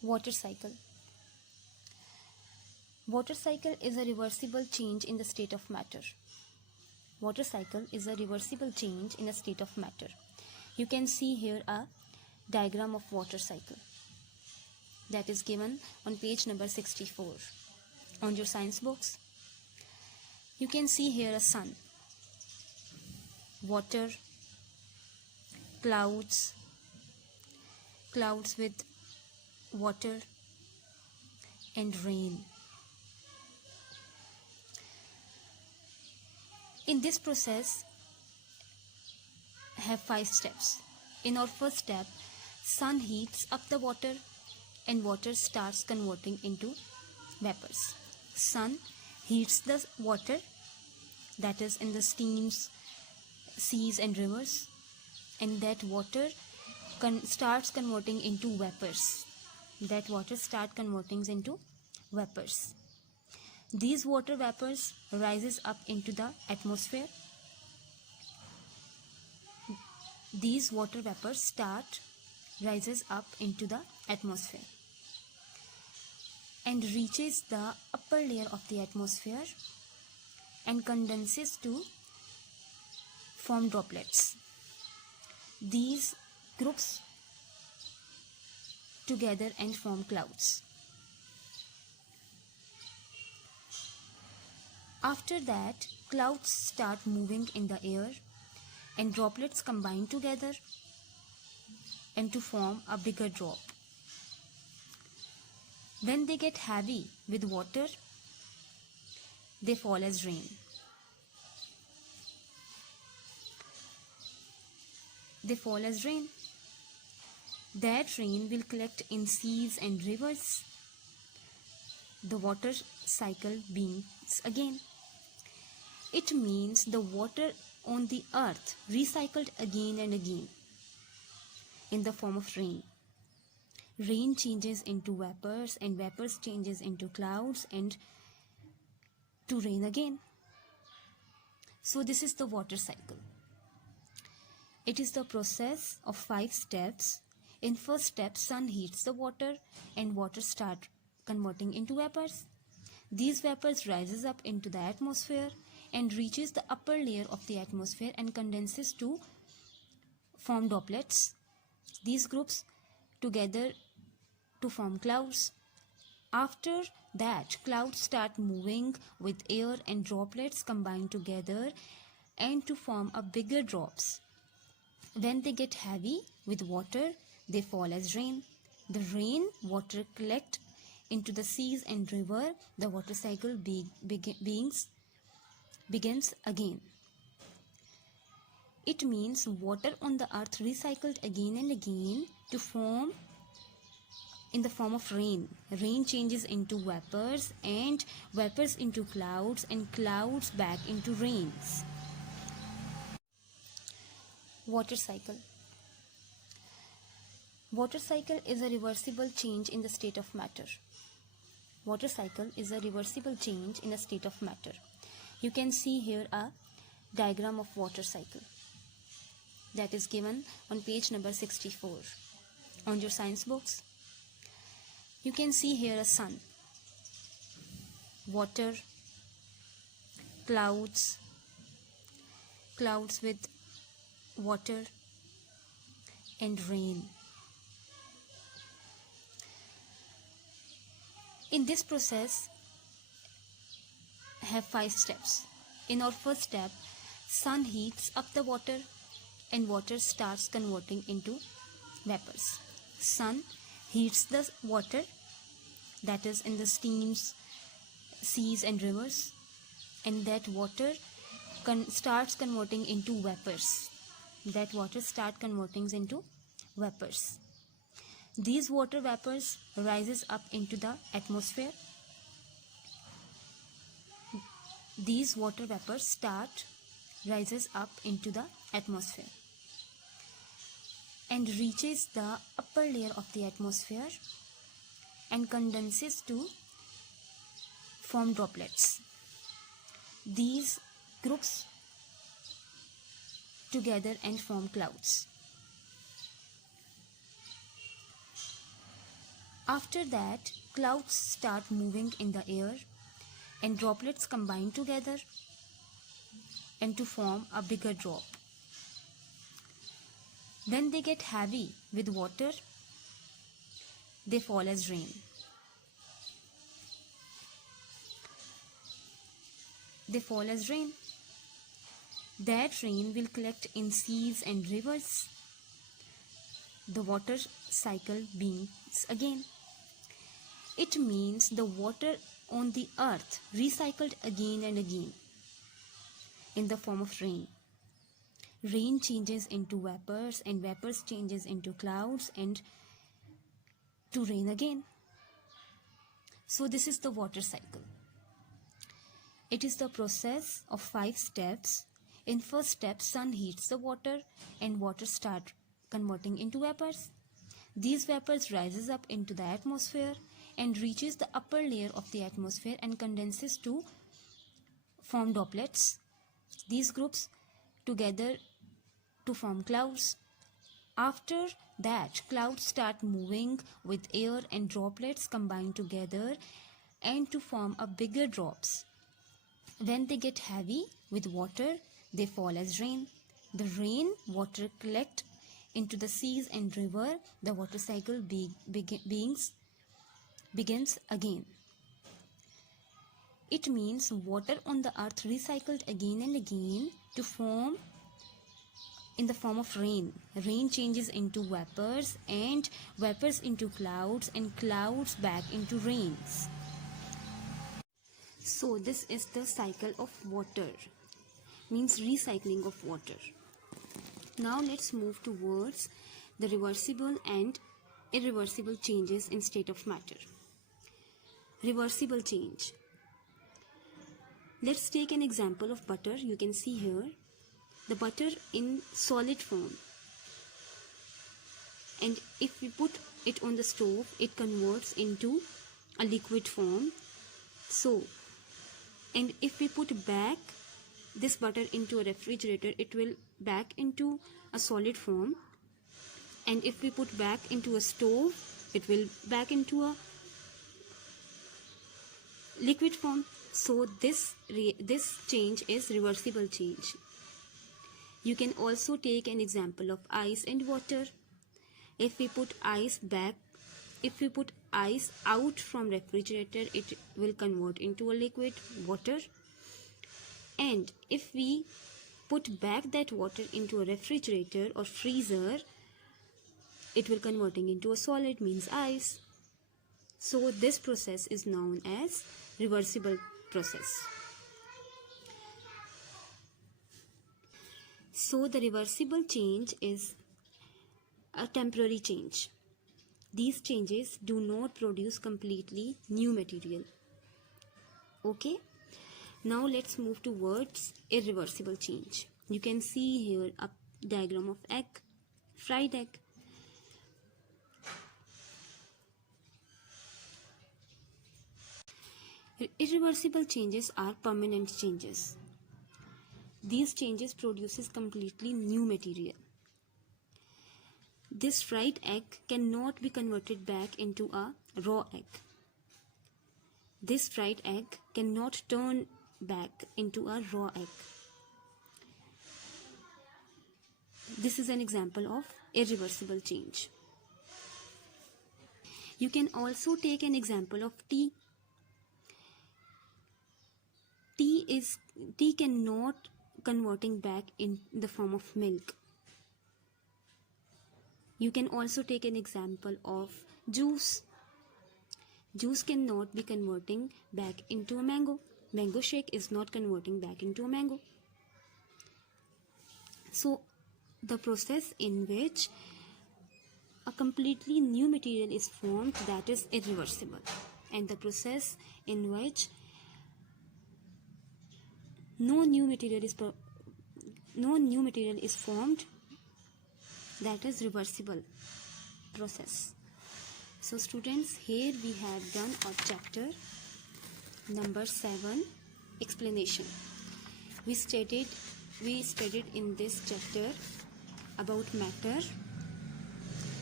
Water cycle. Water cycle is a reversible change in the state of matter. Water cycle is a reversible change in a state of matter. You can see here a diagram of water cycle that is given on page number 64 on your science books. You can see here a sun, water, clouds with water, and rain. In this process have 5 steps. In our first step, sun heats up the water and water starts converting into vapors. Sun heats the water, that is in the streams, seas and rivers, and that water starts converting into vapors. That water starts converting into vapors. These water vapors rises up into the atmosphere. These water vapors rises up into the atmosphere and reaches the upper layer of the atmosphere and condenses to form droplets. These groups together and form clouds. After that, clouds start moving in the air and droplets combine together and to form a bigger drop. When they get heavy with water, they fall as rain. They fall as rain. That rain will collect in seas and rivers. The water cycle begins again. It means the water on the earth recycled again and again in the form of rain. Rain changes into vapors and vapors changes into clouds and to rain again. So this is the water cycle. It is the process of 5 steps. In first step, sun heats the water and water start converting into vapors. These vapors rises up into the atmosphere and reaches the upper layer of the atmosphere and condenses to form droplets. These groups together to form clouds. After that, clouds start moving with air and droplets combine together and to form a bigger drops. When they get heavy with water, they fall as rain. The rain water collect into the seas and river. The water cycle begins again. It means water on the earth recycled again and again to form in the form of rain. Rain changes into vapors and vapors into clouds and clouds back into rains. Water cycle. Water cycle is a reversible change in the state of matter. Water cycle is a reversible change in a state of matter. You can see here a diagram of water cycle that is given on page number 64 on your science books. You can see here a sun, water, clouds with water, and rain. In this process have 5 steps. In our first step, sun heats up the water and water starts converting into vapors. Sun heats the water, that is in the streams, seas and rivers, and that water starts converting into vapors. That water starts converting into vapors. These water vapors rises up into the atmosphere. These water vapors rises up into the atmosphere and reaches the upper layer of the atmosphere and condenses to form droplets. These groups together and form clouds. After that, clouds start moving in the air and droplets combine together and to form a bigger drop. Then they get heavy with water. They fall as rain. They fall as rain. That rain will collect in seas and rivers. The water cycle begins again. It means the water on the earth recycled again and again in the form of rain. Rain changes into vapors and vapors changes into clouds and to rain again. So this is the water cycle. It is the process of 5 steps. In first step, sun heats the water and water start converting into vapors. These vapors rises up into the atmosphere and reaches the upper layer of the atmosphere and condenses to form droplets. These groups together to form clouds. After that, clouds start moving with air and droplets combine together and to form a bigger drops. When they get heavy with water, they fall as rain. The rain water collect into the seas and river. The water cycle begins again. It means water on the earth recycled again and again to form in the form of rain. Rain changes into vapors and vapors into clouds and clouds back into rains. So this is the cycle of water, means recycling of water. Now let's move towards the reversible and irreversible changes in state of matter. Reversible change. Let's take an example of butter. You can see here the butter in solid form, and if we put it on the stove, it converts into a liquid form. So, and if we put back this butter into a refrigerator, it will back into a solid form, and if we put back into a stove, it will back into a liquid form. So this change is reversible change. You can also take an example of ice and water. If we put ice out from refrigerator, it will convert into a liquid water. And if we put back that water into a refrigerator or freezer, it will converting into a solid, means ice. So this process is known as reversible process. So the reversible change is a temporary change. These changes do not produce completely new material. Okay? Now let's move towards irreversible change. You can see here a diagram of egg, fried egg. Irreversible changes are permanent changes. These changes produces completely new material. This fried egg cannot be converted back into a raw egg. This fried egg cannot turn back into a raw egg. This is an example of irreversible change. You can also take an example of tea. Tea cannot converting back in the form of milk. You can also take an example of juice. Juice cannot be converting back into a mango. Mango shake is not converting back into a mango. So the process in which a completely new material is formed, that is irreversible, and the process in which no new material is formed, that is reversible process. So students, here we have done our chapter number 7, explanation. We studied in this chapter about matter,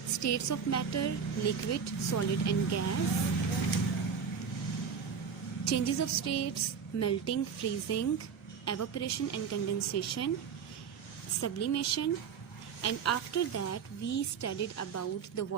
states of matter, liquid, solid and gas, changes of states, melting, freezing, evaporation and condensation, sublimation, and after that we studied about the